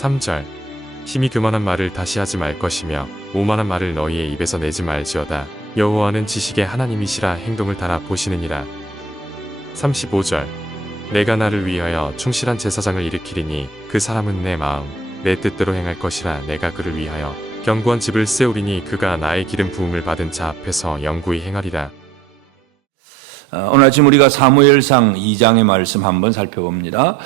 3절 심히 교만한 말을 다시 하지 말 것이며 오만한 말을 너희의 입에서 내지 말지어다. 여호와는 지식의 하나님이시라 행동을 달아 보시느니라. 35절 내가 나를 위하여 충실한 제사장을 일으키리니 그 사람은 내 마음 내 뜻대로 행할 것이라. 내가 그를 위하여 견고한 집을 세우리니 그가 나의 기름 부음을 받은 자 앞에서 영구히 행하리라. 오늘 아침 우리가 사무엘상 2장의 말씀 한번 살펴봅니다.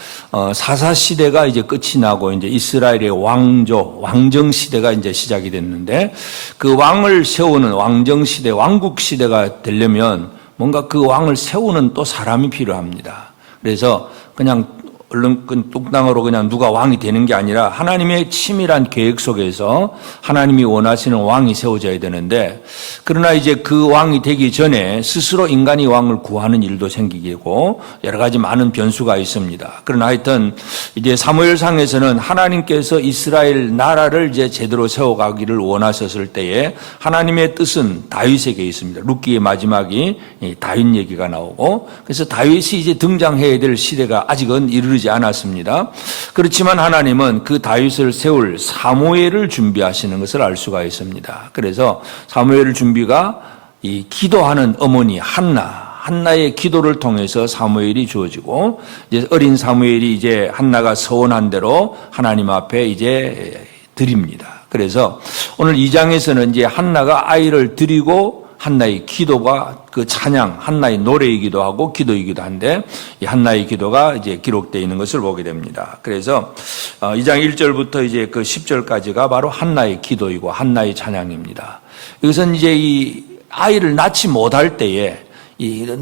사사 시대가 이제 끝이 나고 이제 이스라엘의 왕정 시대가 이제 시작이 됐는데, 그 왕을 세우는 왕정 시대, 왕국 시대가 되려면 뭔가 그 왕을 세우는 또 사람이 필요합니다. 그래서 그냥 얼른 뚝땅으로 그냥 누가 왕이 되는 게 아니라 하나님의 치밀한 계획 속에서 하나님이 원하시는 왕이 세워져야 되는데, 그러나 이제 그 왕이 되기 전에 스스로 인간이 왕을 구하는 일도 생기고 여러 가지 많은 변수가 있습니다. 그러나 하여튼 이제 사무엘상에서는 하나님께서 이스라엘 나라를 이제 제대로 세워가기를 원하셨을 때에 하나님의 뜻은 다윗에게 있습니다. 룻기의 마지막이 다윗 얘기가 나오고, 그래서 다윗이 이제 등장해야 될 시대가 아직은 이르지 않았습니다. 그렇지만 하나님은 그 다윗을 세울 사무엘을 준비하시는 것을 알 수가 있습니다. 그래서 사무엘을 준비가 이 기도하는 어머니 한나의 기도를 통해서 사무엘이 주어지고, 이제 어린 사무엘이 이제 한나가 서원한 대로 하나님 앞에 이제 드립니다. 그래서 오늘 2장에서는 이제 한나가 아이를 드리고 한나의 기도가 그 찬양, 한나의 노래이기도 하고 기도이기도 한데, 이 한나의 기도가 이제 기록되어 있는 것을 보게 됩니다. 그래서 2장 1절부터 이제 그 10절까지가 바로 한나의 기도이고 한나의 찬양입니다. 이것은 이제 이 아이를 낳지 못할 때에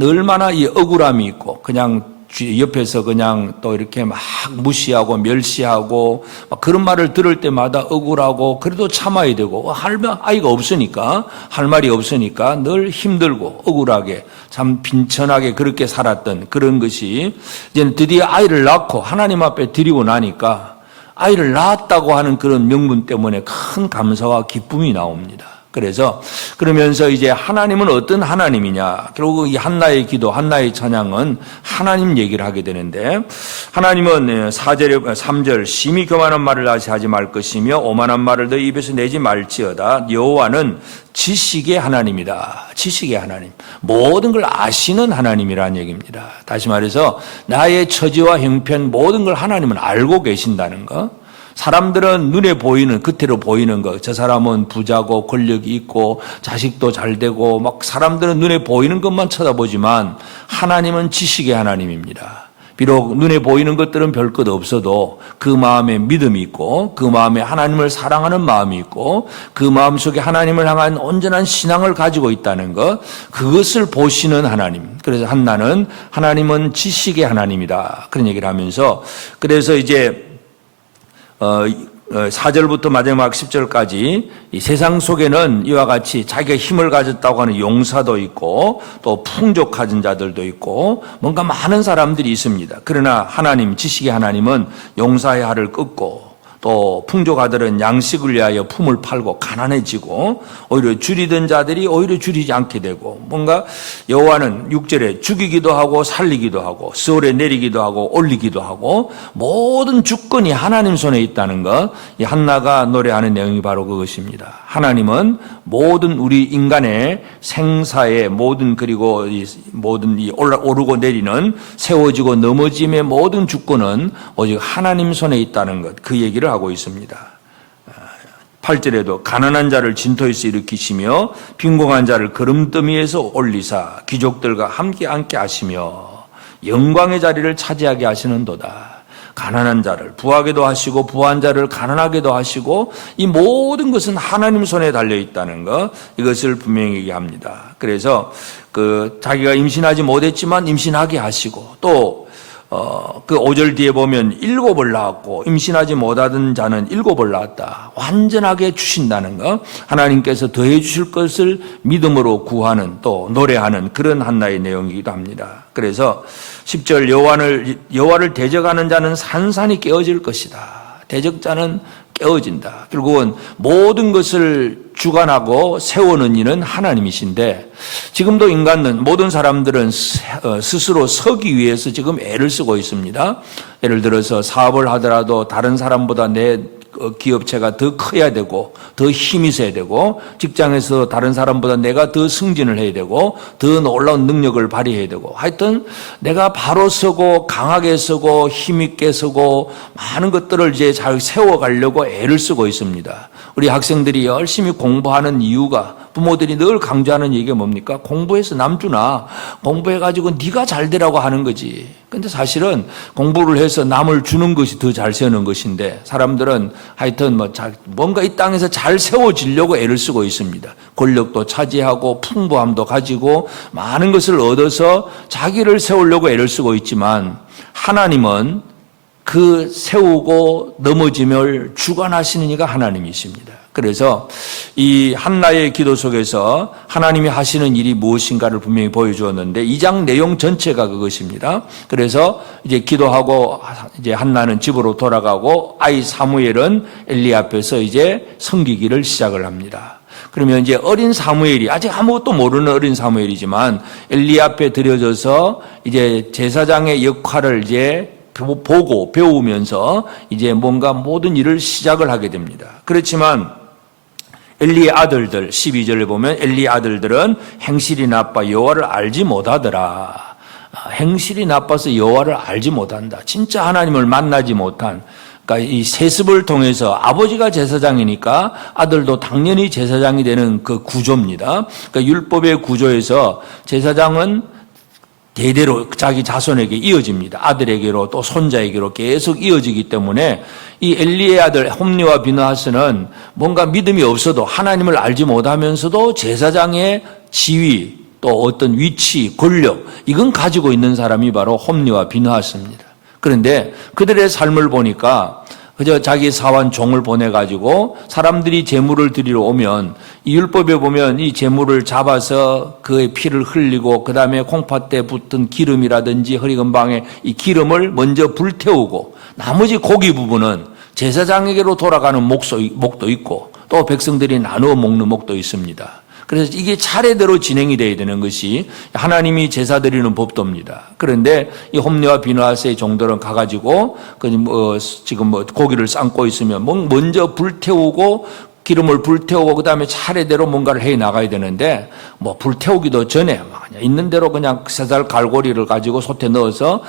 얼마나 이 억울함이 있고, 그냥 옆에서 그냥 또 이렇게 막 무시하고 멸시하고 막 그런 말을 들을 때마다 억울하고, 그래도 참아야 되고, 아이가 없으니까, 할 말이 없으니까 늘 힘들고 억울하게 참 빈천하게 그렇게 살았던 그런 것이 이제는 드디어 아이를 낳고 하나님 앞에 드리고 나니까 아이를 낳았다고 하는 그런 명분 때문에 큰 감사와 기쁨이 나옵니다. 그러면서 이제 하나님은 어떤 하나님이냐, 결국 이 한나의 기도, 한나의 찬양은 하나님 얘기를 하게 되는데, 하나님은 3절 심히 교만한 말을 다시 하지 말 것이며 오만한 말을 너희 입에서 내지 말지어다. 여호와는 지식의 하나님이다. 지식의 하나님, 모든 걸 아시는 하나님이라는 얘기입니다. 다시 말해서 나의 처지와 형편 모든 걸 하나님은 알고 계신다는 거. 사람들은 눈에 보이는, 겉으로 보이는 것, 저 사람은 부자고 권력이 있고 자식도 잘 되고 막 사람들은 눈에 보이는 것만 쳐다보지만 하나님은 지식의 하나님입니다. 비록 눈에 보이는 것들은 별 것 없어도 그 마음에 믿음이 있고 그 마음에 하나님을 사랑하는 마음이 있고 그 마음속에 하나님을 향한 온전한 신앙을 가지고 있다는 것, 그것을 보시는 하나님. 그래서 한나는 하나님은 지식의 하나님이다, 그런 얘기를 하면서, 그래서 이제 4절부터 마지막 10절까지 이 세상 속에는 이와 같이 자기가 힘을 가졌다고 하는 용사도 있고 또 풍족 가진 자들도 있고 뭔가 많은 사람들이 있습니다. 그러나 하나님, 지식의 하나님은 용사의 할을 끊고 또 풍족아들은 양식을 위하여 품을 팔고 가난해지고 오히려 줄이던 자들이 오히려 줄이지 않게 되고, 뭔가 여호와는 6절에 죽이기도 하고 살리기도 하고 수월에 내리기도 하고 올리기도 하고 모든 주권이 하나님 손에 있다는 것, 이 한나가 노래하는 내용이 바로 그것입니다. 하나님은 모든 우리 인간의 생사의 모든, 그리고 모든 이 오르고 내리는, 세워지고 넘어짐의 모든 주권은 오직 하나님 손에 있다는 것, 그 얘기를 하고 있습니다. 8절에도 가난한 자를 진토에서 일으키시며 빈곤한 자를 거름더미에서 올리사 귀족들과 함께 앉게 하시며 영광의 자리를 차지하게 하시는도다. 가난한 자를 부하게도 하시고 부한 자를 가난하게도 하시고, 이 모든 것은 하나님 손에 달려 있다는 것, 이것을 분명히 얘기합니다. 그래서 자기가 임신하지 못했지만 임신하게 하시고, 또 그 5절 뒤에 보면 7을 낳았고 임신하지 못하던 자는 7을 낳았다. 완전하게 주신다는 것, 하나님께서 더해 주실 것을 믿음으로 구하는, 또 노래하는 그런 한나의 내용이기도 합니다. 그래서 10절 여호와를 대적하는 자는 산산이 깨어질 것이다. 대적자는 깨어진다. 결국은 모든 것을 주관하고 세우는 이는 하나님이신데 지금도 인간은 모든 사람들은 스스로 서기 위해서 지금 애를 쓰고 있습니다. 예를 들어서 사업을 하더라도 다른 사람보다 내 기업체가 더 커야 되고 더 힘이 있어야 되고 직장에서 다른 사람보다 내가 더 승진을 해야 되고 더 놀라운 능력을 발휘해야 되고 하여튼 내가 바로 서고 강하게 서고 힘있게 서고 많은 것들을 이제 잘 세워가려고 애를 쓰고 있습니다. 우리 학생들이 열심히 공부하는 이유가 부모들이 늘 강조하는 얘기가 뭡니까? 공부해서 남주나 공부해가지고 네가 잘 되라고 하는 거지. 근데 사실은 공부를 해서 남을 주는 것이 더 잘 세우는 것인데 사람들은 하여튼 뭔가 이 땅에서 잘 세워지려고 애를 쓰고 있습니다. 권력도 차지하고 풍부함도 가지고 많은 것을 얻어서 자기를 세우려고 애를 쓰고 있지만 하나님은 그 세우고 넘어짐을 주관하시는 이가 하나님이십니다. 그래서 이 한나의 기도 속에서 하나님이 하시는 일이 무엇인가를 분명히 보여주었는데 2장 내용 전체가 그것입니다. 그래서 이제 기도하고 이제 한나는 집으로 돌아가고 아이 사무엘은 엘리 앞에서 이제 섬기기를 시작을 합니다. 그러면 이제 어린 사무엘이 아직 아무것도 모르는 어린 사무엘이지만 엘리 앞에 들여져서 이제 제사장의 역할을 이제 보고 배우면서 이제 뭔가 모든 일을 시작을 하게 됩니다. 그렇지만 엘리의 아들들 12절에 보면 엘리의 아들들은 행실이 나빠 여호와를 알지 못하더라. 행실이 나빠서 여호와를 알지 못한다. 진짜 하나님을 만나지 못한 그러니까 이 세습을 통해서 아버지가 제사장이니까 아들도 당연히 제사장이 되는 그 구조입니다. 그러니까 율법의 구조에서 제사장은 대대로 자기 자손에게 이어집니다. 아들에게로 또 손자에게로 계속 이어지기 때문에 이 엘리의 아들 홈리와 비느하스는 뭔가 믿음이 없어도 하나님을 알지 못하면서도 제사장의 지위 또 어떤 위치, 권력 이건 가지고 있는 사람이 바로 홈리와 비느하스입니다. 그런데 그들의 삶을 보니까 그저 자기 사환 종을 보내가지고 사람들이 제물을 드리러 오면 이 율법에 보면 이 제물을 잡아서 그의 피를 흘리고 그 다음에 콩팥에 붙은 기름이라든지 허리건방에 이 기름을 먼저 불태우고 나머지 고기 부분은 제사장에게로 돌아가는 목도 있고 또 백성들이 나누어 먹는 목도 있습니다. 그래서 이게 차례대로 진행이 돼야 되는 것이 하나님이 제사 드리는 법도입니다. 그런데 이 홈리와 비느하스의 종들은 가가지고 지금 고기를 삶고 있으면 먼저 불태우고 기름을 불태우고 그 다음에 차례대로 뭔가를 해 나가야 되는데 불태우기도 전에 그냥 있는 대로 그냥 쇠살 갈고리를 가지고 솥에 넣어서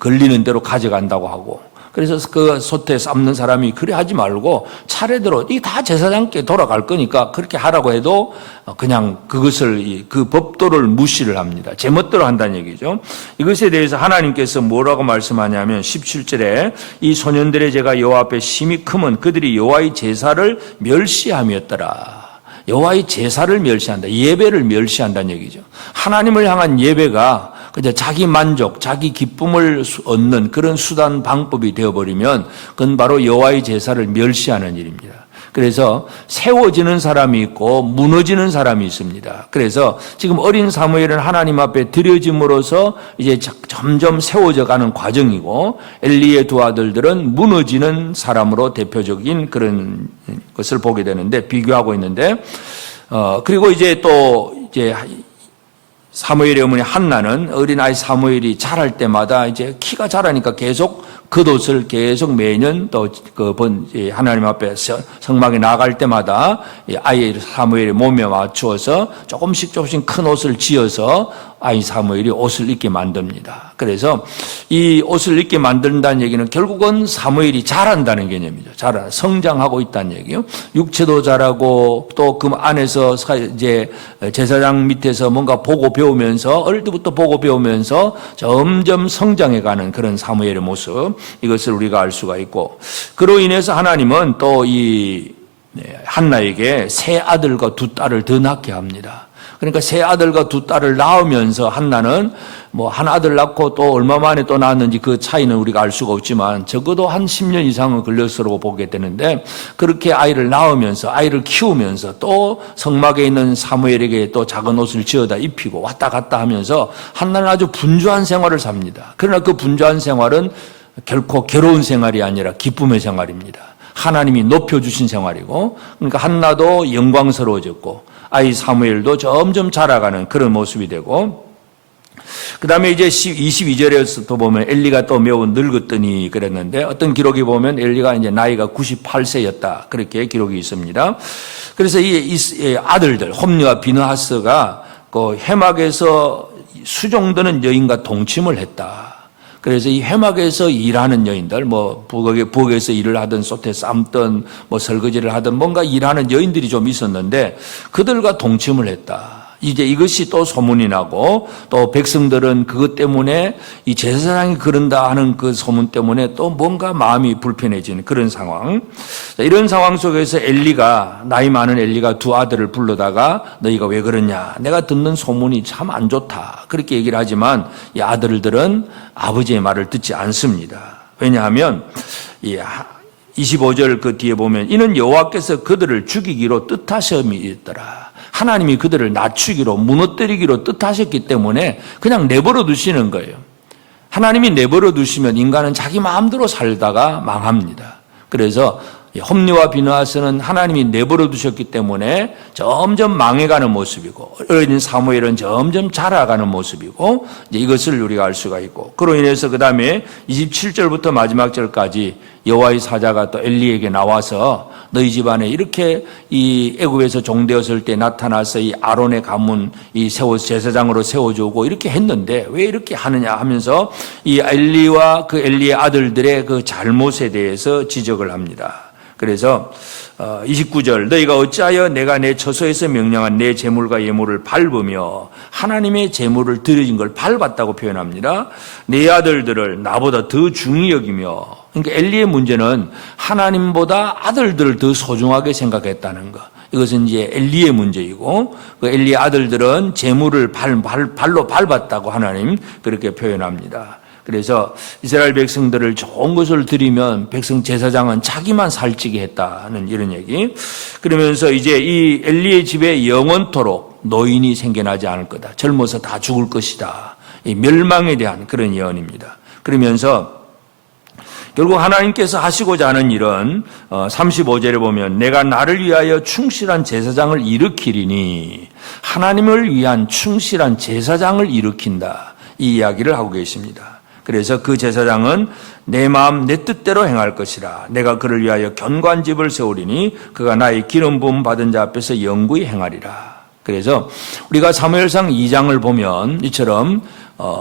걸리는 대로 가져간다고 하고. 그래서 그 솥에 삶는 사람이 그래 하지 말고 차례대로 이 다 제사장께 돌아갈 거니까 그렇게 하라고 해도 그냥 그것을 그 법도를 무시를 합니다. 제멋대로 한다는 얘기죠. 이것에 대해서 하나님께서 뭐라고 말씀하냐면 17절에 이 소년들의 죄가 여호와 앞에 심히 크면 그들이 여호와의 제사를 멸시함이었더라. 여호와의 제사를 멸시한다. 예배를 멸시한다는 얘기죠. 하나님을 향한 예배가 그저 자기 만족, 자기 기쁨을 얻는 그런 수단 방법이 되어버리면 그건 바로 여호와의 제사를 멸시하는 일입니다. 그래서 세워지는 사람이 있고 무너지는 사람이 있습니다. 그래서 지금 어린 사무엘은 하나님 앞에 드려짐으로써 이제 점점 세워져 가는 과정이고 엘리의 두 아들들은 무너지는 사람으로 대표적인 그런 것을 보게 되는데 비교하고 있는데 그리고 이제 사무엘의 어머니 한나는 어린아이 사무엘이 자랄 때마다 이제 키가 자라니까 계속 겉옷을 계속 매년 또 하나님 앞에 성막에 나갈 때마다 아이 사무엘의 몸에 맞추어서 조금씩 큰 옷을 지어서 아이 사무엘이 옷을 입게 만듭니다. 그래서 이 옷을 입게 만든다는 얘기는 결국은 사무엘이 자란다는 개념이죠. 성장하고 있다는 얘기요. 육체도 자라고 또 그 안에서 이제 제사장 밑에서 뭔가 보고 배우면서 어릴 때부터 보고 배우면서 점점 성장해가는 그런 사무엘의 모습 이것을 우리가 알 수가 있고 그로 인해서 하나님은 또 이 한나에게 세 아들과 두 딸을 더 낳게 합니다. 그러니까 세 아들과 두 딸을 낳으면서 한나는 한 아들 낳고 또 얼마 만에 또 낳았는지 그 차이는 우리가 알 수가 없지만 적어도 한 10년 이상은 걸렸으라고 보게 되는데 그렇게 아이를 낳으면서 아이를 키우면서 또 성막에 있는 사무엘에게 또 작은 옷을 지어다 입히고 왔다 갔다 하면서 한나는 아주 분주한 생활을 삽니다. 그러나 그 분주한 생활은 결코 괴로운 생활이 아니라 기쁨의 생활입니다. 하나님이 높여주신 생활이고, 그러니까 한나도 영광스러워졌고 아이 사무엘도 점점 자라가는 그런 모습이 되고, 그 다음에 이제 22절에서 또 보면 엘리가 또 매우 늙었더니 그랬는데, 어떤 기록에 보면 엘리가 이제 나이가 98세였다 그렇게 기록이 있습니다. 그래서 이 아들들 홈리와 비느하스가 그 해막에서 수종드는 여인과 동침을 했다. 그래서 이 해막에서 일하는 여인들, 뭐 부엌에서 일을 하든 솥에 삶든 뭐 설거지를 하든 뭔가 일하는 여인들이 좀 있었는데 그들과 동침을 했다. 이제 이것이 또 소문이 나고, 또 백성들은 그것 때문에 이 제사장이 그런다 하는 그 소문 때문에 또 뭔가 마음이 불편해지는 그런 상황. 이런 상황 속에서 나이 많은 엘리가 두 아들을 불러다가 너희가 왜 그러냐, 내가 듣는 소문이 참 안 좋다 그렇게 얘기를 하지만 이 아들들은 아버지의 말을 듣지 않습니다. 왜냐하면 25절 그 뒤에 보면 이는 여호와께서 그들을 죽이기로 뜻하심이었더라. 하나님이 그들을 낮추기로, 무너뜨리기로 뜻하셨기 때문에 그냥 내버려 두시는 거예요. 하나님이 내버려 두시면 인간은 자기 마음대로 살다가 망합니다. 그래서 홈리와 비느하스는 하나님이 내버려 두셨기 때문에 점점 망해가는 모습이고, 어린 사무엘은 점점 자라가는 모습이고, 이제 이것을 우리가 알 수가 있고, 그로 인해서 그 다음에 27절부터 마지막 절까지 여호와의 사자가 또 엘리에게 나와서 너희 집안에 이렇게 이 애굽에서 종되었을 때 나타나서 이 아론의 가문 이 제사장으로 세워주고 이렇게 했는데 왜 이렇게 하느냐 하면서 이 엘리와 그 엘리의 아들들의 그 잘못에 대해서 지적을 합니다. 그래서 29절 너희가 어찌하여 내가 내 처소에서 명령한 내 제물과 예물을 밟으며 하나님의 제물을 드려진 걸 밟았다고 표현합니다. 내 아들들을 나보다 더 중히 여기며, 그러니까 엘리의 문제는 하나님보다 아들들을 더 소중하게 생각했다는 것. 이것은 이제 엘리의 문제이고, 그 엘리의 아들들은 제물을 발로 밟았다고 하나님 그렇게 표현합니다. 그래서 이스라엘 백성들을 좋은 것을 드리면 백성 제사장은 자기만 살찌게 했다는 이런 얘기. 그러면서 이제 이 엘리의 집에 영원토록 노인이 생겨나지 않을 거다. 젊어서 다 죽을 것이다. 이 멸망에 대한 그런 예언입니다. 그러면서 결국 하나님께서 하시고자 하는 일은 35절에 보면 내가 나를 위하여 충실한 제사장을 일으키리니, 하나님을 위한 충실한 제사장을 일으킨다. 이 이야기를 하고 계십니다. 그래서 그 제사장은 내 마음 내 뜻대로 행할 것이라. 내가 그를 위하여 견관집을 세우리니 그가 나의 기름 부음 받은 자 앞에서 영구히 행하리라. 그래서 우리가 사무엘상 2장을 보면 이처럼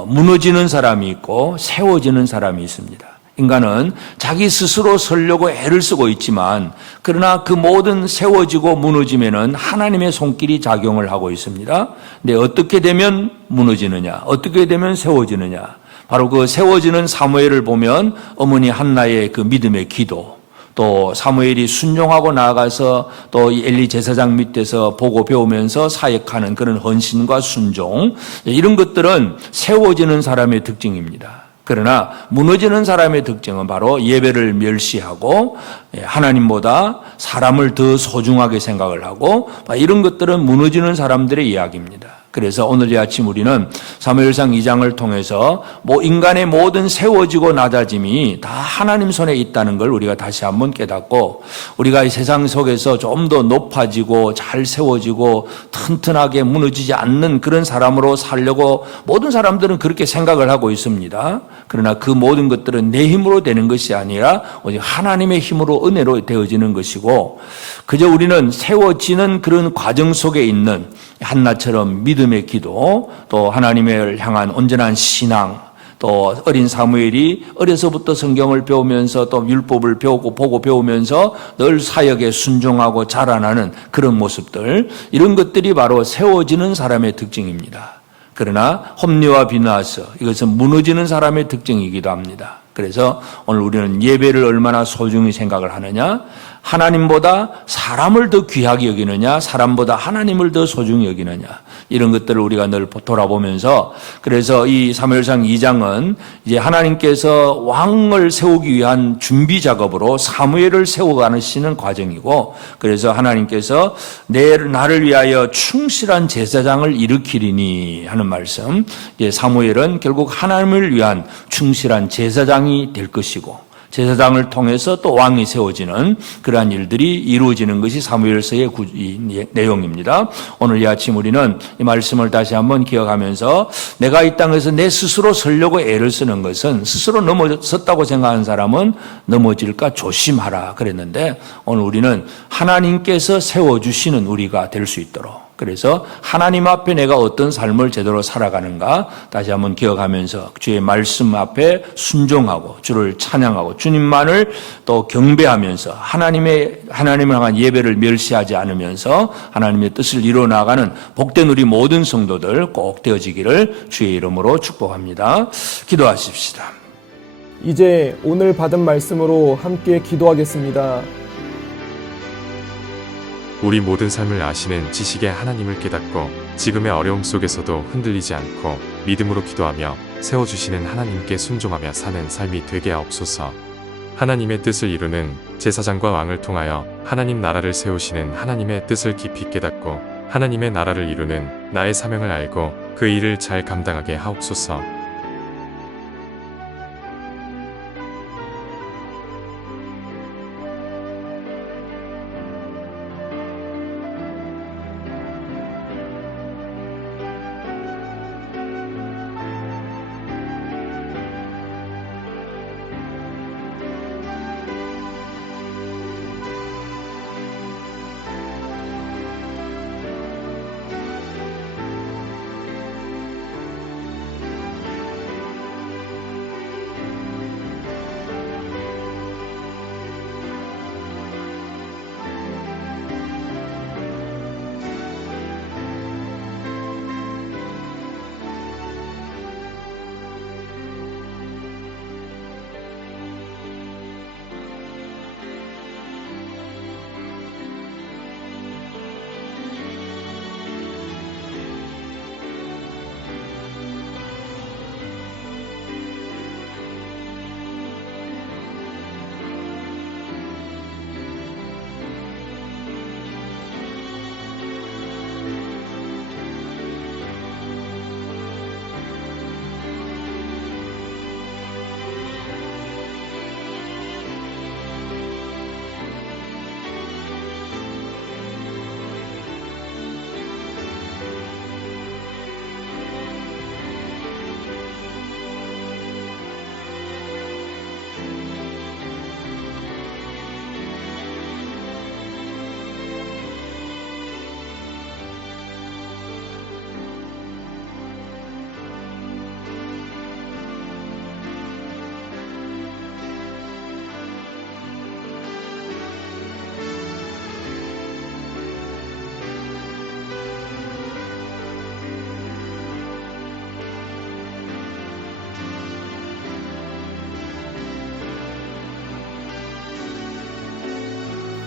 무너지는 사람이 있고 세워지는 사람이 있습니다. 인간은 자기 스스로 서려고 애를 쓰고 있지만, 그러나 그 모든 세워지고 무너지면은 하나님의 손길이 작용을 하고 있습니다. 근데 어떻게 되면 무너지느냐, 어떻게 되면 세워지느냐, 바로 그 세워지는 사무엘을 보면 어머니 한나의 그 믿음의 기도, 또 사무엘이 순종하고 나아가서 또 이 엘리 제사장 밑에서 보고 배우면서 사역하는 그런 헌신과 순종, 이런 것들은 세워지는 사람의 특징입니다. 그러나 무너지는 사람의 특징은 바로 예배를 멸시하고 하나님보다 사람을 더 소중하게 생각을 하고, 이런 것들은 무너지는 사람들의 이야기입니다. 그래서 오늘 이 아침 우리는 사무엘상 2장을 통해서 인간의 모든 세워지고 낮아짐이 다 하나님 손에 있다는 걸 우리가 다시 한번 깨닫고, 우리가 이 세상 속에서 좀 더 높아지고 잘 세워지고 튼튼하게 무너지지 않는 그런 사람으로 살려고 모든 사람들은 그렇게 생각을 하고 있습니다. 그러나 그 모든 것들은 내 힘으로 되는 것이 아니라 오직 하나님의 힘으로 은혜로 되어지는 것이고, 그저 우리는 세워지는 그런 과정 속에 있는 한나처럼 믿음의 기도, 또 하나님을 향한 온전한 신앙, 또 어린 사무엘이 어려서부터 성경을 배우면서 또 율법을 배우고 보고 배우면서 늘 사역에 순종하고 자라나는 그런 모습들, 이런 것들이 바로 세워지는 사람의 특징입니다. 그러나 홈리와 비느하스, 이것은 무너지는 사람의 특징이기도 합니다. 그래서 오늘 우리는 예배를 얼마나 소중히 생각을 하느냐, 하나님보다 사람을 더 귀하게 여기느냐, 사람보다 하나님을 더 소중히 여기느냐, 이런 것들을 우리가 늘 돌아보면서, 그래서 이 사무엘상 2장은 이제 하나님께서 왕을 세우기 위한 준비 작업으로 사무엘을 세워가시는 과정이고, 그래서 하나님께서 나를 위하여 충실한 제사장을 일으키리니 하는 말씀, 사무엘은 결국 하나님을 위한 충실한 제사장이 될 것이고, 제사장을 통해서 또 왕이 세워지는 그러한 일들이 이루어지는 것이 사무엘서의 내용입니다. 오늘 이 아침 우리는 이 말씀을 다시 한번 기억하면서 내가 이 땅에서 내 스스로 서려고 애를 쓰는 것은 스스로 넘어섰다고 생각하는 사람은 넘어질까 조심하라 그랬는데 오늘 우리는 하나님께서 세워주시는 우리가 될 수 있도록 그래서 하나님 앞에 내가 어떤 삶을 제대로 살아가는가 다시 한번 기억하면서 주의 말씀 앞에 순종하고 주를 찬양하고 주님만을 또 경배하면서 하나님을 향한 예배를 멸시하지 않으면서 하나님의 뜻을 이루어 나가는 복된 우리 모든 성도들 꼭 되어지기를 주의 이름으로 축복합니다. 기도하십시다. 이제 오늘 받은 말씀으로 함께 기도하겠습니다. 우리 모든 삶을 아시는 지식의 하나님을 깨닫고 지금의 어려움 속에서도 흔들리지 않고 믿음으로 기도하며 세워주시는 하나님께 순종하며 사는 삶이 되게 하옵소서. 하나님의 뜻을 이루는 제사장과 왕을 통하여 하나님 나라를 세우시는 하나님의 뜻을 깊이 깨닫고 하나님의 나라를 이루는 나의 사명을 알고 그 일을 잘 감당하게 하옵소서.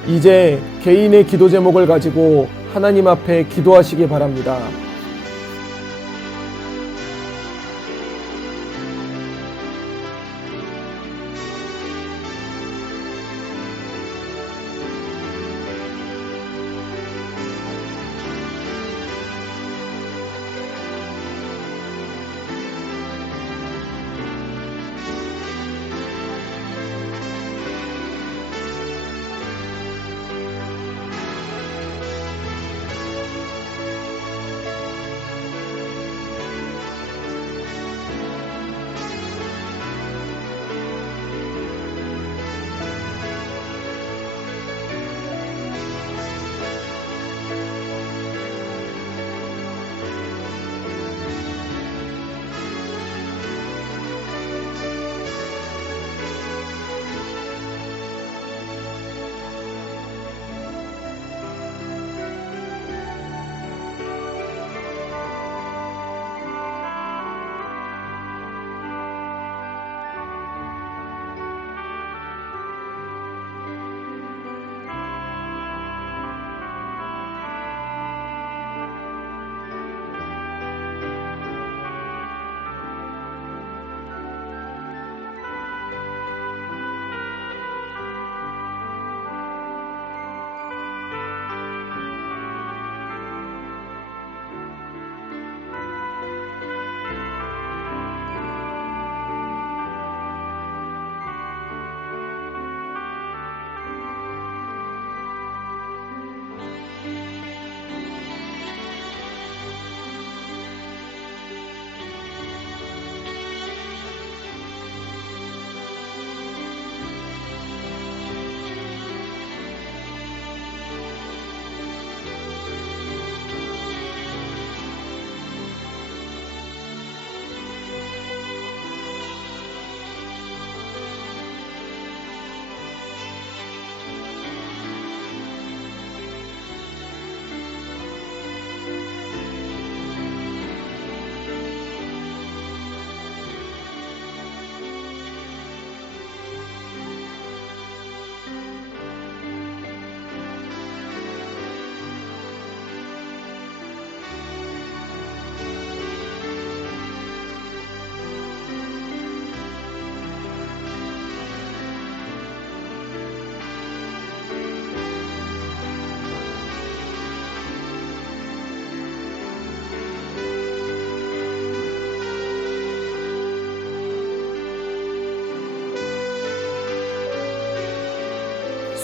이제 개인의 기도 제목을 가지고 하나님 앞에 기도하시기 바랍니다.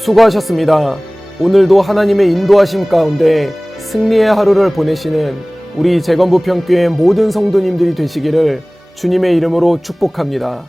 수고하셨습니다. 오늘도 하나님의 인도하심 가운데 승리의 하루를 보내시는 우리 재건부평교회 모든 성도님들이 되시기를 주님의 이름으로 축복합니다.